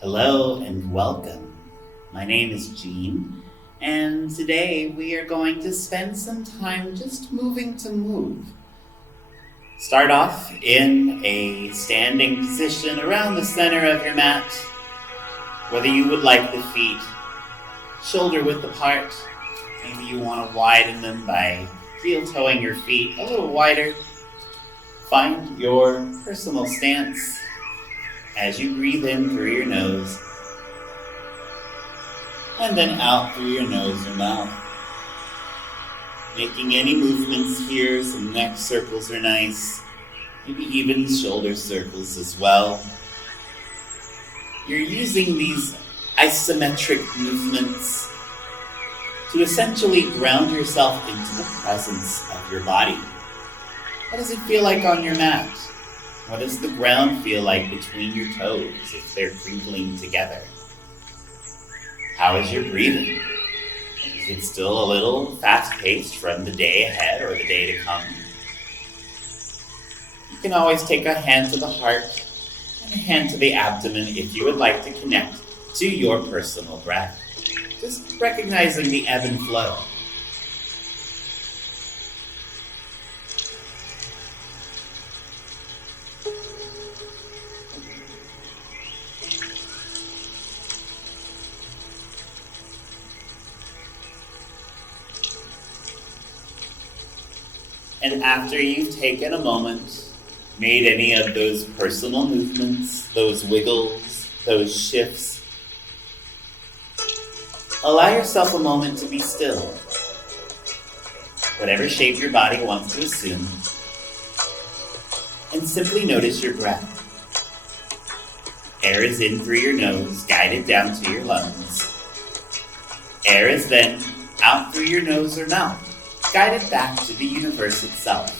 Hello and welcome. My name is Jean, and today we are going to spend some time just moving to move. Start off in a standing position around the center of your mat, whether you would like the feet shoulder width apart. Maybe you want to widen them by heel-toeing your feet a little wider. Find your personal stance as you breathe in through your nose and then out through your nose or mouth. Making any movements here, some neck circles are nice, maybe even shoulder circles as well. You're using these isometric movements to essentially ground yourself into the presence of your body. What does it feel like on your mat? What does the ground feel like between your toes if they're crinkling together? How is your breathing? Is it still a little fast-paced from the day ahead or the day to come? You can always take a hand to the heart and a hand to the abdomen if you would like to connect to your personal breath. Just recognizing the ebb and flow. And after you've taken a moment, made any of those personal movements, those wiggles, those shifts, allow yourself a moment to be still. Whatever shape your body wants to assume, and simply notice your breath. Air is in through your nose, guided down to your lungs. Air is then out through your nose or mouth, guided back to the universe itself.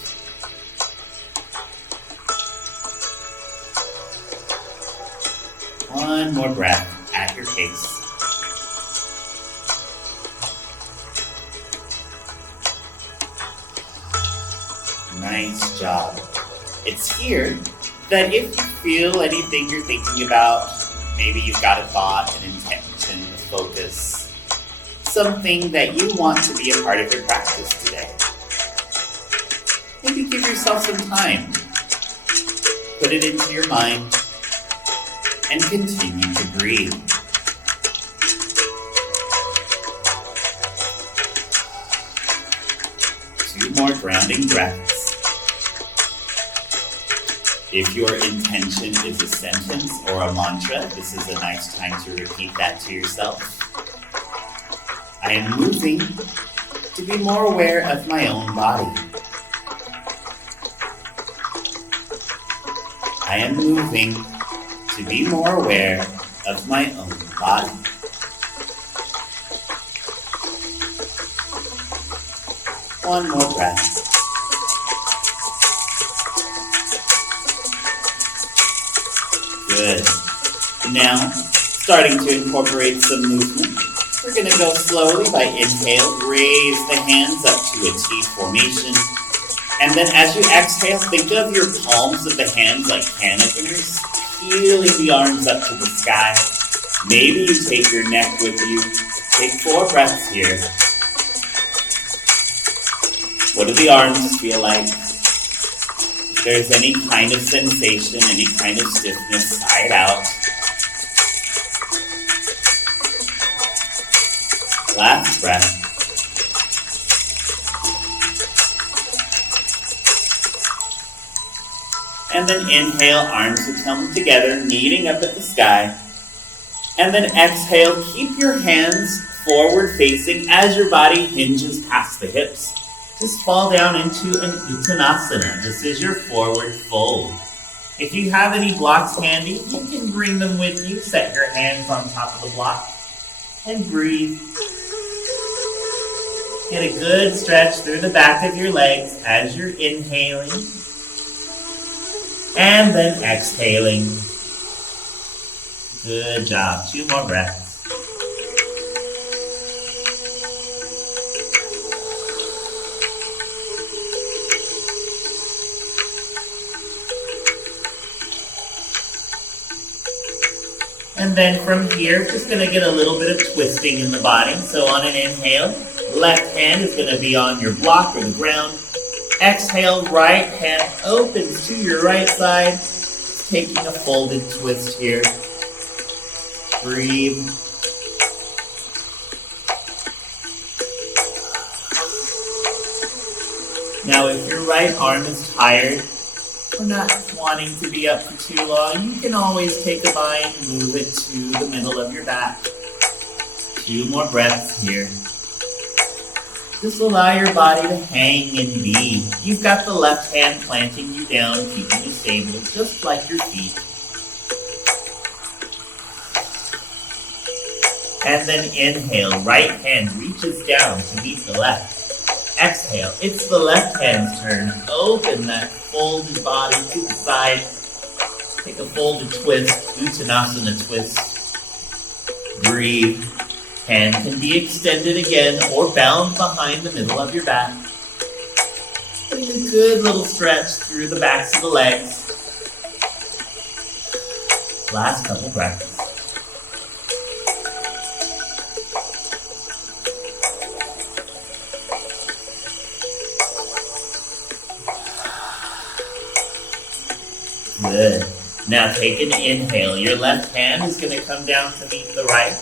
One more breath at your pace. Nice job. It's here that if you feel anything you're thinking about, maybe you've got a thought, an intention, a focus, something that you want to be a part of your practice today. Maybe give yourself some time. Put it into your mind and continue to breathe. Two more grounding breaths. If your intention is a sentence or a mantra, this is a nice time to repeat that to yourself. I am moving to be more aware of my own body. I am moving to be more aware of my own body. One more breath. Good. Now, starting to incorporate some movement. We're going to go slowly by inhale, raise the hands up to a T formation. And then as you exhale, think of your palms of the hands like can openers, peeling the arms up to the sky. Maybe you take your neck with you. Take 4 breaths here. What do the arms feel like? If there's any kind of sensation, any kind of stiffness, sigh it out. Last breath. And then inhale, arms will come together, meeting up at the sky. And then exhale, keep your hands forward facing as your body hinges past the hips. Just fall down into an Uttanasana. This is your forward fold. If you have any blocks handy, you can bring them with you. Set your hands on top of the block and breathe. Get a good stretch through the back of your legs as you're inhaling. And then exhaling. Good job. 2 more breaths. And then from here, just going to get a little bit of twisting in the body. So on an inhale, left hand is going to be on your block or the ground. Exhale, right hand opens to your right side, taking a folded twist here. Breathe. Now, if your right arm is tired or not wanting to be up for too long, you can always take a bind, move it to the middle of your back. 2 more breaths here. Just allow your body to hang and be. You've got the left hand planting you down, keeping you stable, just like your feet. And then inhale, right hand reaches down to meet the left. Exhale, it's the left hand's turn. Open that folded body to the side. Take a folded twist, Uttanasana twist. Breathe. Hand can be extended again or bound behind the middle of your back. Getting a good little stretch through the backs of the legs. Last couple breaths. Good. Now take an inhale. Your left hand is going to come down to meet the right.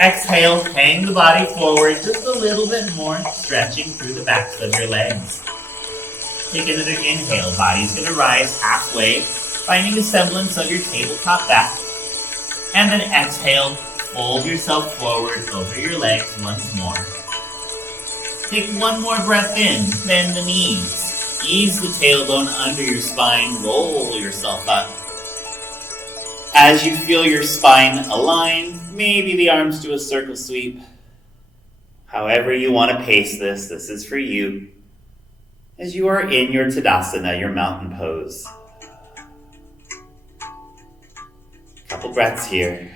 Exhale, hang the body forward just a little bit more, stretching through the backs of your legs. Take another inhale. Body's going to rise halfway, finding a semblance of your tabletop back. And then exhale, fold yourself forward over your legs once more. Take one more breath in, bend the knees. Ease the tailbone under your spine, roll yourself up. As you feel your spine align, maybe the arms do a circle sweep. However you want to pace this is for you. As you are in your Tadasana, your mountain pose. Couple breaths here.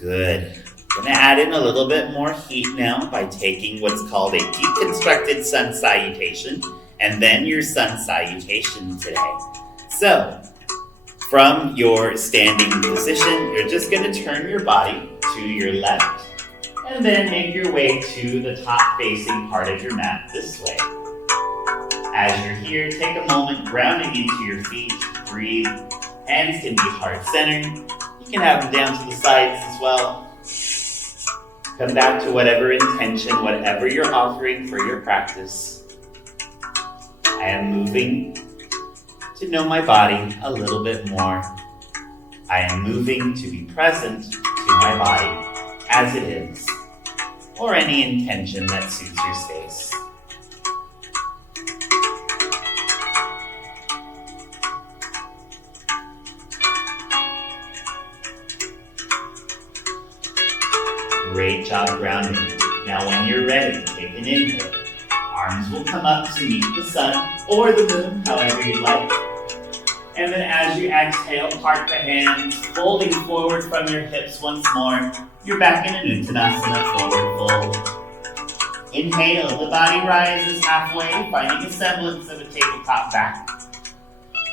Good. I'm going to add in a little bit more heat now by taking what's called a deconstructed sun salutation and then your sun salutation today. So, from your standing position, you're just going to turn your body to your left and then make your way to the top facing part of your mat this way. As you're here, take a moment grounding into your feet. Breathe. Hands can be heart-centered. You can have them down to the sides as well. Come back to whatever intention, whatever you're offering for your practice. I am moving to know my body a little bit more. I am moving to be present to my body as it is, or any intention that suits your space. Great job grounding. Now when you're ready, take an inhale. Arms will come up to meet the sun or the moon, however you like. And then as you exhale, part the hands, folding forward from your hips once more. You're back in an Uttanasana forward fold. Inhale, the body rises halfway, finding a semblance of a tabletop back.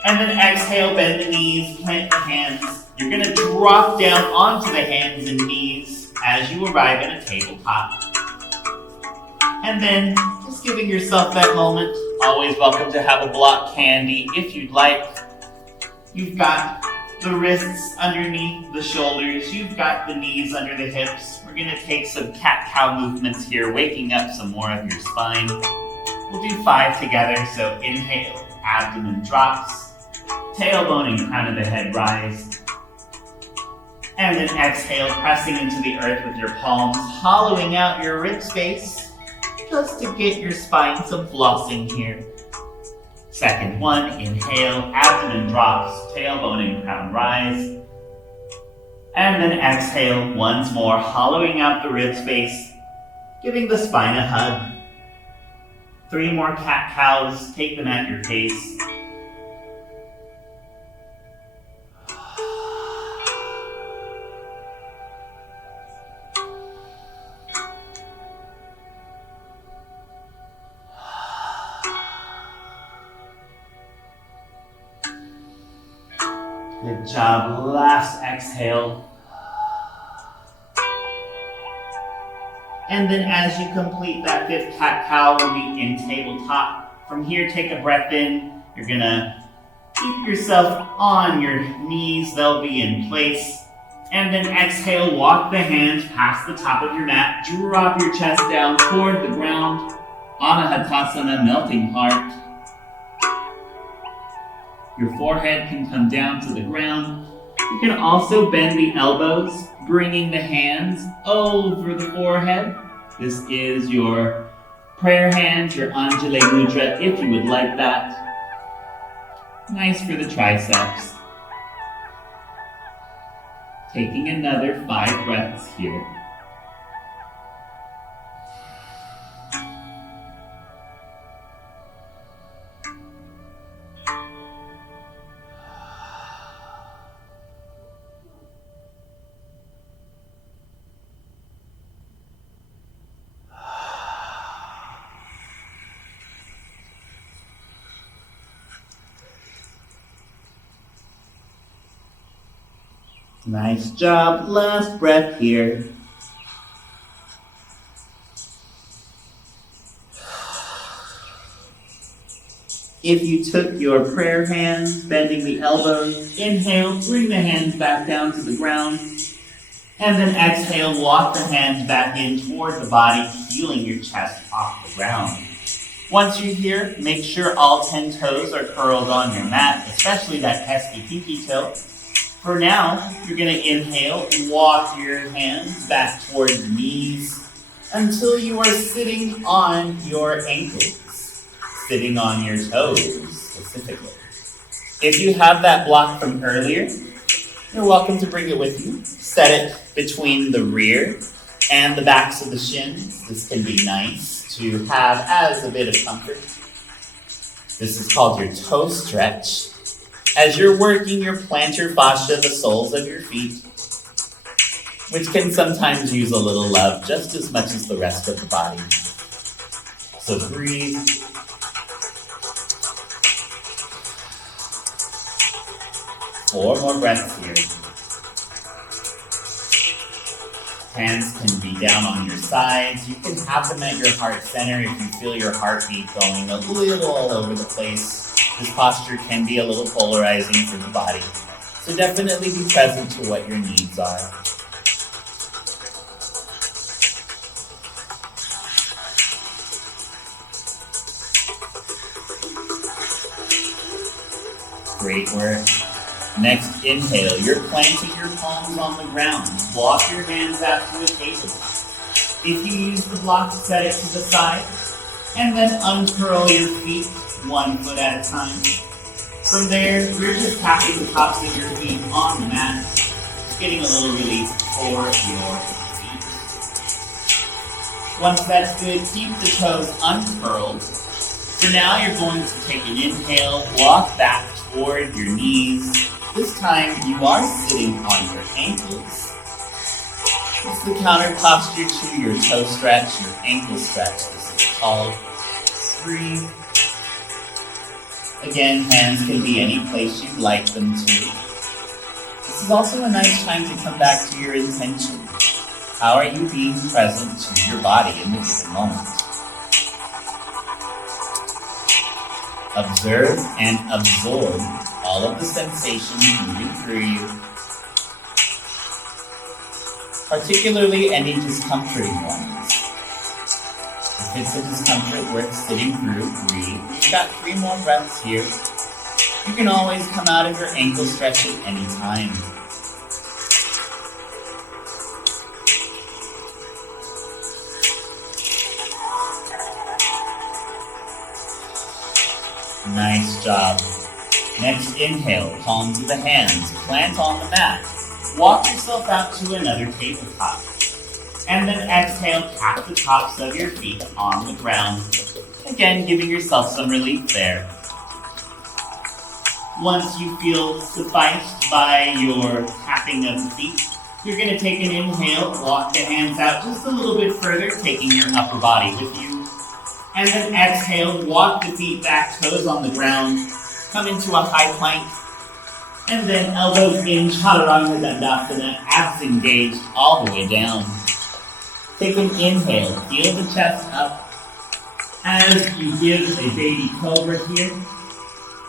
And then exhale, bend the knees, plant the hands. You're going to drop down onto the hands and knees as you arrive at a tabletop. And then just giving yourself that moment. Always welcome to have a block candy if you'd like. You've got the wrists underneath the shoulders. You've got the knees under the hips. We're going to take some cat-cow movements here, waking up some more of your spine. We'll do 5 together. So inhale, abdomen drops. Tailbone and crown of the head rise. And then exhale, pressing into the earth with your palms, hollowing out your rib space, just to get your spine some flossing here. Second one, inhale, abdomen drops, tailbone and crown rise. And then exhale once more, hollowing out the rib space, giving the spine a hug. 3 more cat-cows, take them at your pace. Good job. Last exhale. And then as you complete that fifth cat-cow, we'll be in tabletop. From here, take a breath in. You're gonna keep yourself on your knees. They'll be in place. And then exhale, walk the hands past the top of your mat. Drop your chest down toward the ground. Anahatasana, melting heart. Your forehead can come down to the ground. You can also bend the elbows, bringing the hands over the forehead. This is your prayer hand, your Anjali Mudra, if you would like that. Nice for the triceps. Taking another 5 breaths here. Nice job. Last breath here. If you took your prayer hands, bending the elbows, inhale, bring the hands back down to the ground. And then exhale, walk the hands back in toward the body, feeling your chest off the ground. Once you're here, make sure all 10 toes are curled on your mat, especially that pesky pinky toe. For now, you're going to inhale, walk your hands back toward the knees until you are sitting on your ankles, sitting on your toes specifically. If you have that block from earlier, you're welcome to bring it with you. Set it between the rear and the backs of the shins. This can be nice to have as a bit of comfort. This is called your toe stretch. As you're working your plantar fascia, the soles of your feet, which can sometimes use a little love just as much as the rest of the body. So breathe. Four more breaths here. Hands can be down on your sides. You can have them at your heart center if you feel your heartbeat going a little all over the place. This posture can be a little polarizing for the body. So definitely be present to what your needs are. Great work. Next, inhale. You're planting your palms on the ground. Walk your hands out to a table. If you use the block, set it to the side. And then uncurl your feet 1 foot at a time. From there, you're just tapping the tops of your feet on the mat. Just getting a little relief for your feet. Once that's good, keep the toes uncurled. For now, you're going to take an inhale, walk back toward your knees. This time, you are sitting on your ankles. It's the counter posture to your toe stretch, your ankle stretch. This is called. Breathe. Again, hands can be any place you'd like them to. This is also a nice time to come back to your intention. How are you being present to your body in the given moment? Observe and absorb all of the sensations moving through you, particularly any discomforting ones. If it's a discomfort worth sitting through, breathe. You've got 3 more breaths here. You can always come out of your ankle stretch at any time. Nice job. Next, inhale, palms of the hands, plant on the mat. Walk yourself out to another tabletop. And then exhale, tap the tops of your feet on the ground. Again, giving yourself some relief there. Once you feel sufficed by your tapping of the feet, you're going to take an inhale, walk the hands out just a little bit further, taking your upper body with you. And then exhale, walk the feet back, toes on the ground. Come into a high plank. And then elbows in, Chaturanga Dandasana, abs engaged all the way down. Take an inhale, feel the chest up as you give a baby cobra here.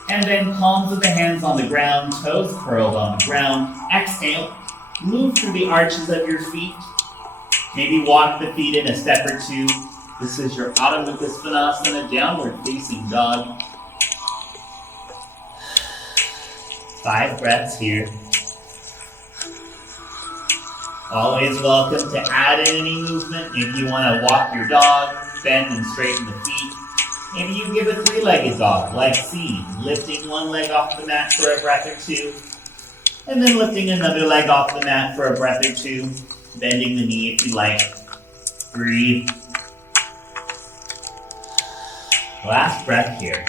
And then palms of the hands on the ground, toes curled on the ground. Exhale, move through the arches of your feet. Maybe walk the feet in a step or two. This is your Adho Mukha Svanasana, downward facing dog. 5 breaths here. Always welcome to add in any movement. If you want to walk your dog, bend and straighten the feet. Maybe you give a 3-legged dog, like C, lifting one leg off the mat for a breath or two, and then lifting another leg off the mat for a breath or two, bending the knee if you like. Breathe. Last breath here.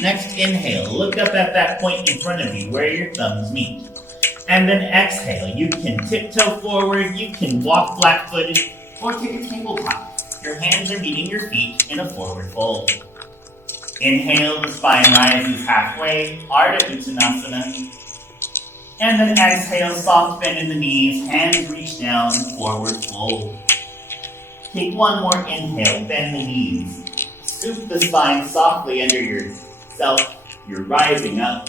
Next, inhale. Look up at that point in front of you where your thumbs meet. And then exhale. You can tiptoe forward, you can walk flat-footed, or take a tabletop. Your hands are meeting your feet in a forward fold. Inhale, the spine rises halfway, Ardha Uttanasana. And then exhale, soft bend in the knees, hands reach down, forward fold. Take one more inhale, bend the knees. Scoop the spine softly under yourself, you're rising up.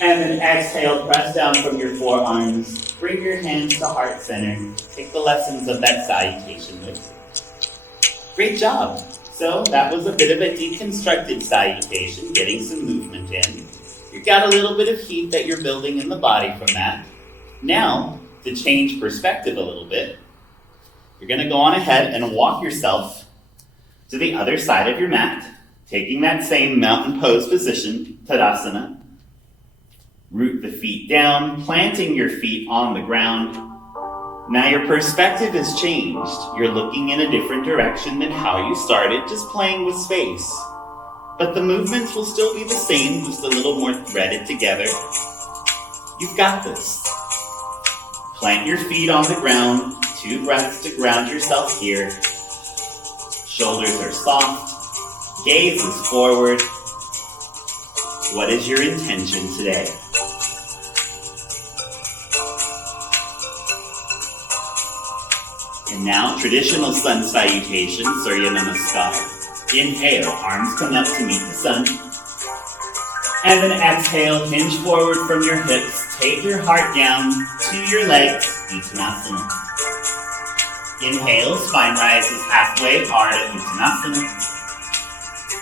And then exhale, press down from your forearms. Bring your hands to heart center. Take the lessons of that salutation with you. Great job. So that was a bit of a deconstructed salutation, getting some movement in. You've got a little bit of heat that you're building in the body from that. Now, to change perspective a little bit, you're going to go on ahead and walk yourself to the other side of your mat, taking that same mountain pose position, Tadasana. Root the feet down, planting your feet on the ground. Now your perspective has changed. You're looking in a different direction than how you started, just playing with space. But the movements will still be the same, just a little more threaded together. You've got this. Plant your feet on the ground, 2 breaths to ground yourself here. Shoulders are soft, gaze is forward. What is your intention today? And now, traditional sun salutation, Surya Namaskar. Inhale, arms come up to meet the sun. And then exhale, hinge forward from your hips. Take your heart down to your legs, Uttanasana. Inhale, spine rises halfway, Ardha Uttanasana.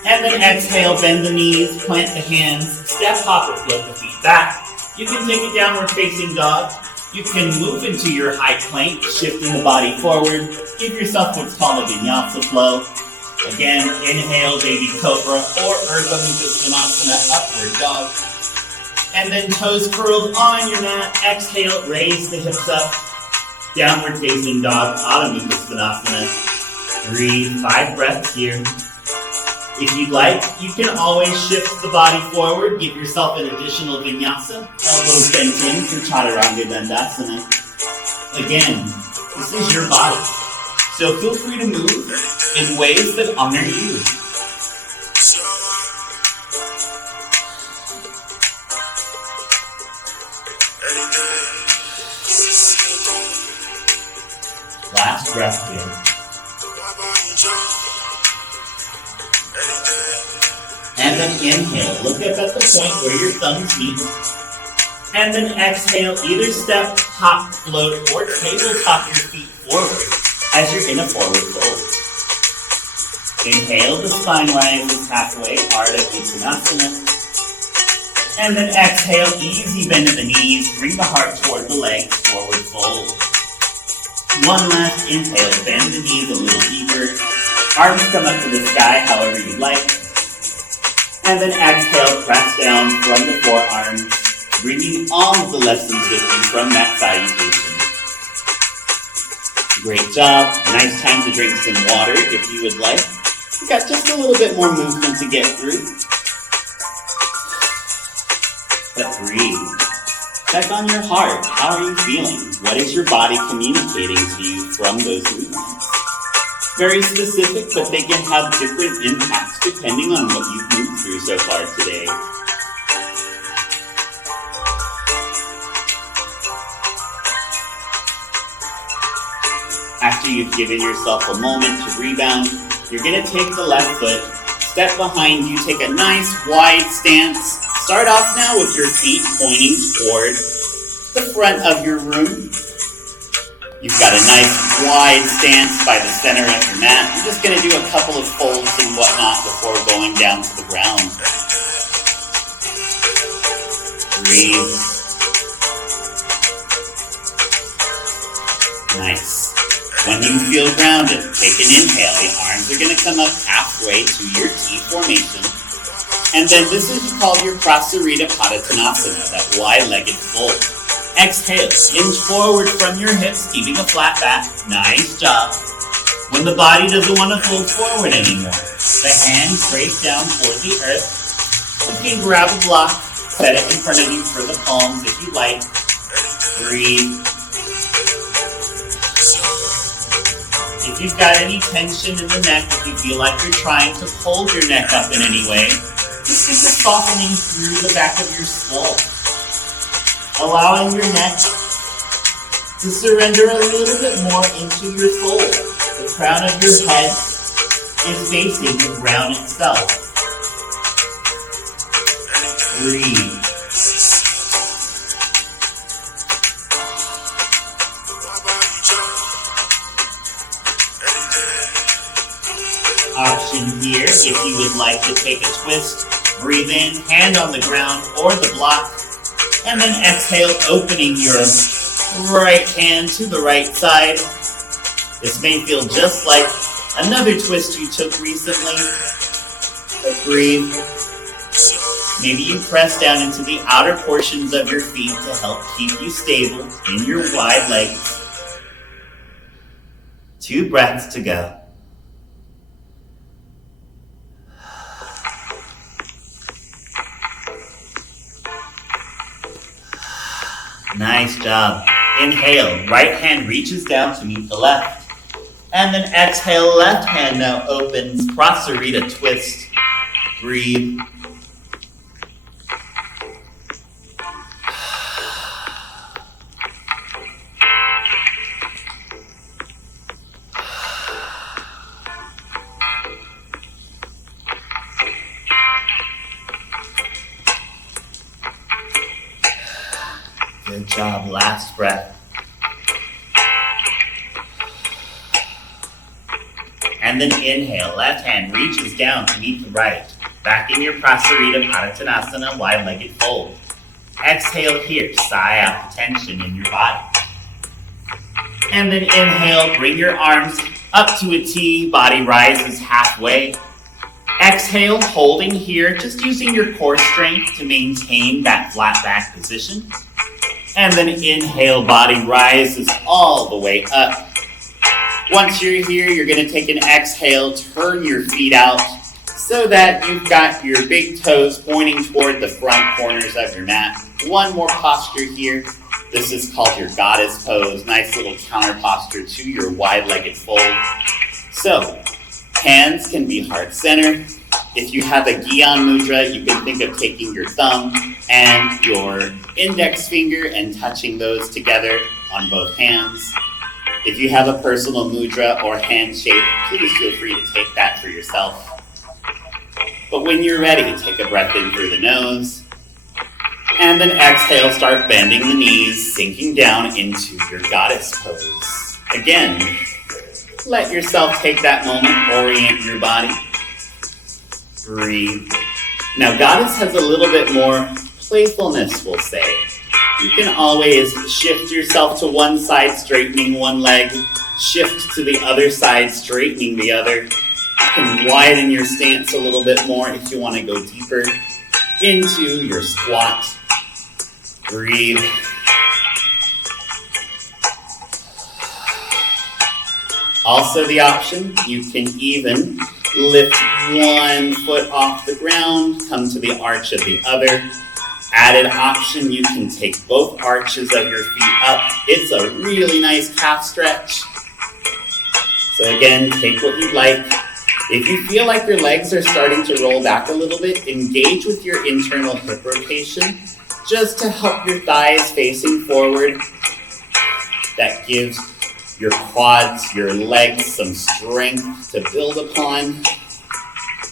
And then exhale, bend the knees, plant the hands, step, hop, or float the feet back. You can take a downward facing dog. You can move into your high plank, shifting the body forward. Give yourself what's called a vinyasa flow. Again, inhale, baby cobra, or Ardha Mukha Svanasana, upward dog. And then toes curled on your mat. Exhale, raise the hips up. Downward facing dog, Adho Mukha Svanasana. Breathe, 5 breaths here. If you'd like, you can always shift the body forward. Give yourself an additional vinyasa. Elbows bent in for Chaturanga Dandasana. Again, this is your body. So feel free to move in ways that honor you. Last breath here. And then inhale, look up at the point where your thumbs meet. And then exhale, either step, hop, float, or tabletop your feet forward as you're in a forward fold. Inhale, the spine rises halfway, Ardha Uttanasana. And then exhale, easy bend of the knees, bring the heart toward the legs, forward fold. One last inhale, bend the knees a little deeper. Arms come up to the sky, however you like. And then exhale, press down from the forearms, bringing all of the lessons with you from that salutation. Great job. Nice time to drink some water if you would like. We've got just a little bit more movement to get through. But breathe. Check on your heart. How are you feeling? What is your body communicating to you from those movements? Very specific, but they can have different impacts depending on what you've moved through so far today. After you've given yourself a moment to rebound, you're going to take the left foot, step behind you, take a nice wide stance. Start off now with your feet pointing toward the front of your room. You've got a nice wide stance by the center of your mat. You're just going to do a couple of folds and whatnot before going down to the ground. Breathe. Nice. When you feel grounded, take an inhale. The arms are going to come up halfway to your T formation. And then this is called your Prasarita Padottanasana, that wide-legged fold. Exhale, hinge forward from your hips, keeping a flat back. Nice job. When the body doesn't want to fold forward anymore, the hands trace down toward the earth. You can grab a block, set it in front of you for the palms if you like. Breathe. If you've got any tension in the neck, if you feel like you're trying to hold your neck up in any way, just think of softening through the back of your skull. Allowing your neck to surrender a little bit more into your soul. The crown of your head is facing the ground itself. Breathe. Option here, if you would like to take a twist, breathe in, hand on the ground or the block, and then exhale, opening your right hand to the right side. This may feel just like another twist you took recently. Breathe. Maybe you press down into the outer portions of your feet to help keep you stable in your wide legs. 2 breaths to go. Nice job. Inhale, right hand reaches down to meet the left. And then exhale, left hand now opens, Prasarita twist. Breathe. Good job, last breath. And then inhale, left hand reaches down to meet the right. Back in your Prasarita Padottanasana, wide-legged fold. Exhale here, sigh out the tension in your body. And then inhale, bring your arms up to a T, body rises halfway. Exhale, holding here, just using your core strength to maintain that flat back position. And then inhale, body rises all the way up. Once you're here, you're going to take an exhale, turn your feet out so that you've got your big toes pointing toward the front corners of your mat. One more posture here. This is called your goddess pose. Nice little counter posture to your wide-legged fold. So, hands can be heart-centered. If you have a Gyan Mudra, you can think of taking your thumb and your index finger and touching those together on both hands. If you have a personal mudra or hand shape, please feel free to take that for yourself. But when you're ready, take a breath in through the nose. And then exhale, start bending the knees, sinking down into your goddess pose. Again, let yourself take that moment, orient your body. Breathe. Now, goddess has a little bit more playfulness, we'll say. You can always shift yourself to one side, straightening one leg. Shift to the other side, straightening the other. You can widen your stance a little bit more if you want to go deeper into your squat. Breathe. Also the option, you can even lift one foot off the ground, come to the arch of the other. Added option, you can take both arches of your feet up. It's a really nice calf stretch. So again, take what you like. If you feel like your legs are starting to roll back a little bit, engage with your internal hip rotation just to help your thighs facing forward. That gives your quads, your legs some strength to build upon.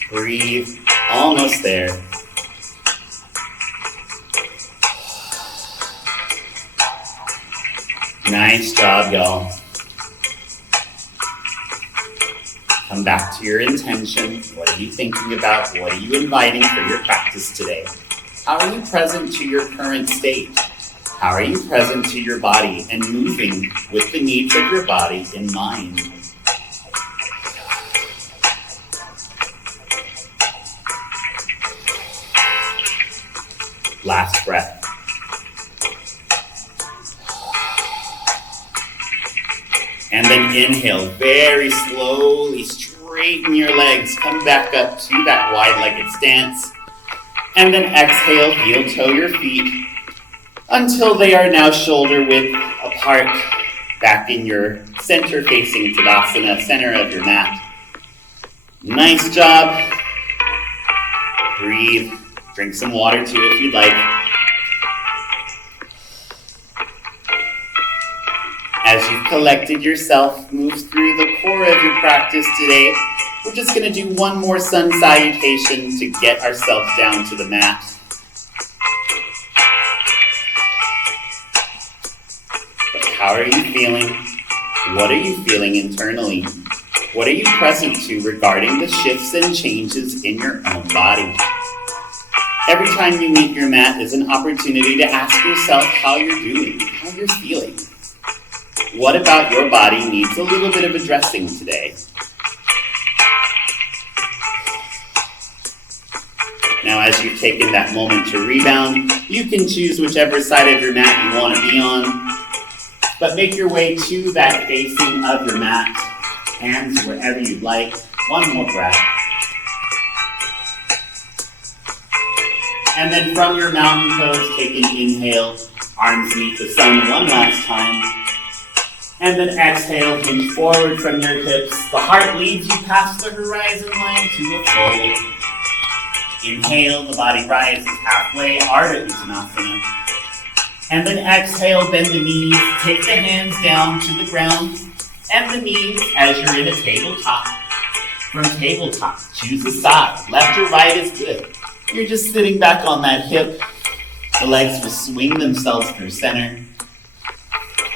Breathe, almost there. Nice job, y'all. Come back to your intention. What are you thinking about? What are you inviting for your practice today? How are you present to your current state? How are you present to your body and moving with the needs of your body in mind? Last breath. And then inhale, very slowly straighten your legs. Come back up to that wide-legged stance. And then exhale, heel toe your feet until they are now shoulder width apart, back in your center-facing Tadasana, center of your mat. Nice job. Breathe. Drink some water too if you'd like. As you've collected yourself, move through the core of your practice today. We're just going to do one more sun salutation to get ourselves down to the mat. But how are you feeling? What are you feeling internally? What are you present to regarding the shifts and changes in your own body? Every time you meet your mat is an opportunity to ask yourself how you're doing, how you're feeling. What about your body needs a little bit of addressing today? Now, as you've taken that moment to rebound, you can choose whichever side of your mat you want to be on, but make your way to that facing of your mat, hands wherever you'd like. One more breath. And then from your mountain pose, take an inhale, arms meet the sun one last time. And then exhale, hinge forward from your hips. The heart leads you past the horizon line to a fold. Inhale, the body rises halfway, Ardha Uttanasana. And then exhale, bend the knees, take the hands down to the ground, and the knees as you're in a tabletop. From tabletop, choose a side. Left or right is good. You're just sitting back on that hip. The legs will swing themselves through center.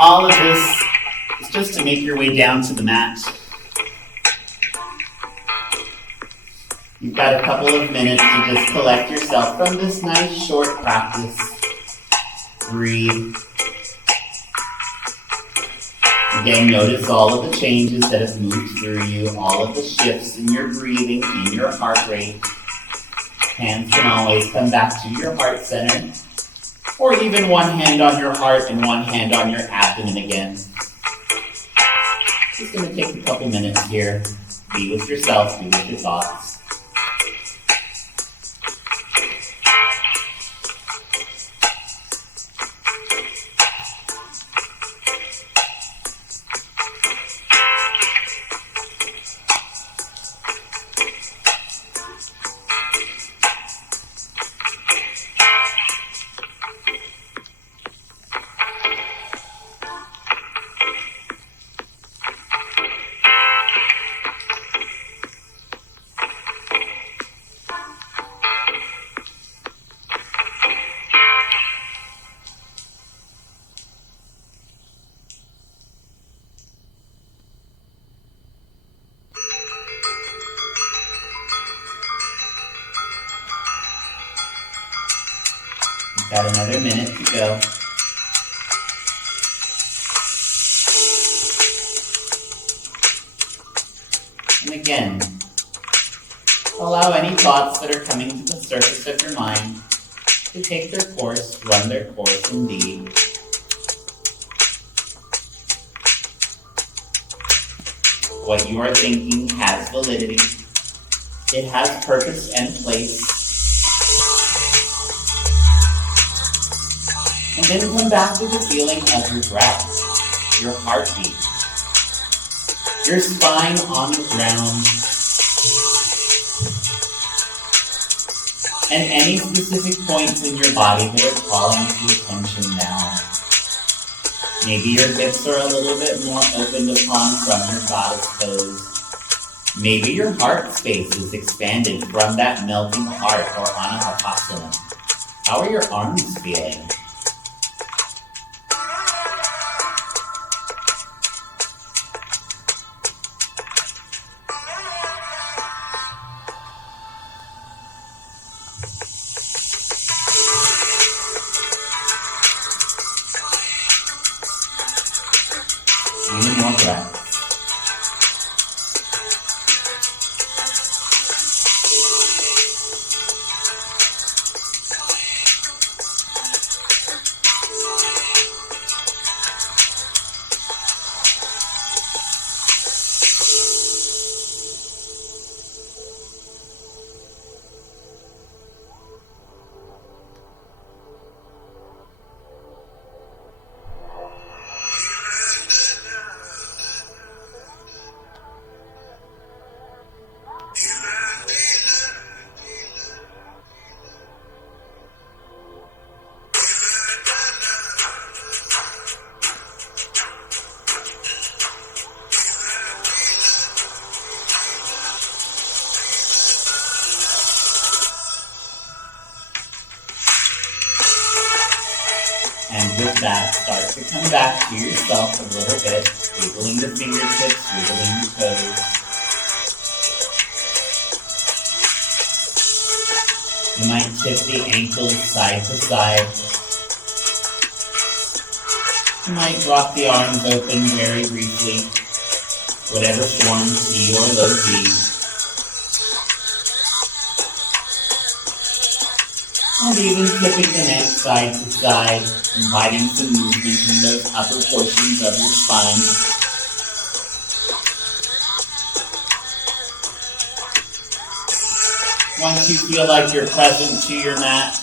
All of this is just to make your way down to the mat. You've got a couple of minutes to just collect yourself from this nice short practice. Breathe. Again, notice all of the changes that have moved through you, all of the shifts in your breathing, in your heart rate. Hands can always come back to your heart center, or even one hand on your heart and one hand on your abdomen again. Just going to take a couple minutes here. Be with yourself, be with your thoughts. Got another minute to go. And again, allow any thoughts that are coming to the surface of your mind to take their course, run their course indeed. What you are thinking has validity. It has purpose and place. And then come back to the feeling of your breath, your heartbeat. Your spine on the ground. And any specific points in your body that are calling to attention now. Maybe your hips are a little bit more opened upon from your goddess pose. Maybe your heart space is expanded from that melting heart or Anahatasana. How are your arms feeling? Few more breaths. And with that, start to come back to yourself a little bit, wiggling the fingertips, wiggling the toes. You might tip the ankles side to side. You might drop the arms open very briefly, whatever form, T or low V. And even tipping the neck side to side, inviting some movement in those upper portions of your spine. Once you feel like you're present to your mat,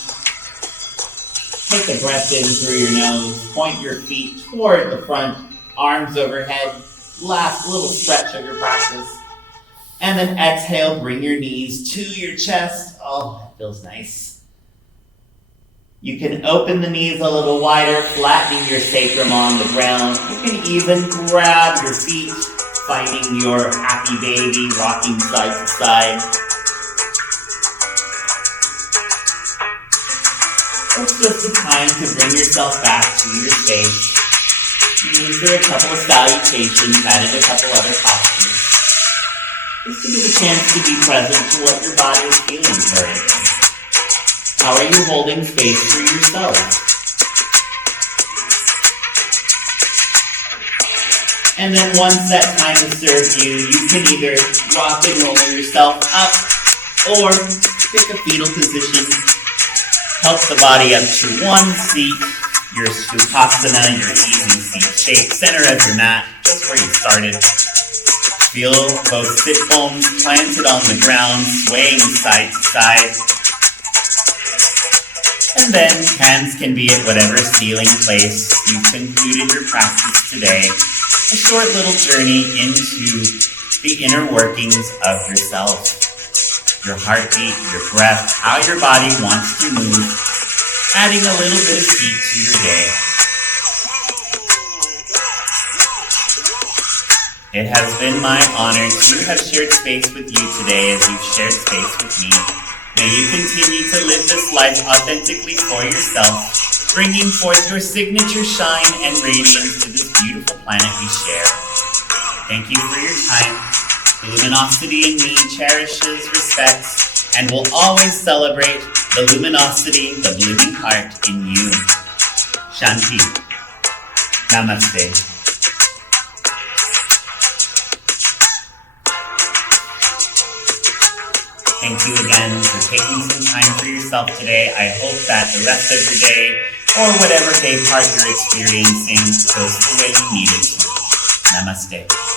take a breath in through your nose, point your feet toward the front, arms overhead, last little stretch of your practice. And then exhale, bring your knees to your chest. Oh, that feels nice. You can open the knees a little wider, flattening your sacrum on the ground. You can even grab your feet, finding your happy baby, rocking side to side. It's just a time to bring yourself back to your space. Use a couple of salutations, added a couple other postures. Just to give a chance to be present to what your body is feeling currently. How are you holding space for yourself? And then once that time has served you, you can either rock and roll yourself up or take a fetal position. Help the body up to one seat, your Sukhasana, your easy seat shape, center of your mat, just where you started. Feel both sit bones planted on the ground, swaying side to side. And then hands can be at whatever sealing place you've concluded your practice today. A short little journey into the inner workings of yourself. Your heartbeat, your breath, how your body wants to move, adding a little bit of heat to your day. It has been my honor to have shared space with you today as you've shared space with me. May you continue to live this life authentically for yourself, bringing forth your signature shine and radiance to this beautiful planet we share. Thank you for your time. The luminosity in me cherishes, respects, and will always celebrate the luminosity, the blooming heart in you. Shanti. Namaste. Thank you again for taking some time for yourself today. I hope that the rest of your day, or whatever day part you're experiencing, goes the way you need it to. Namaste.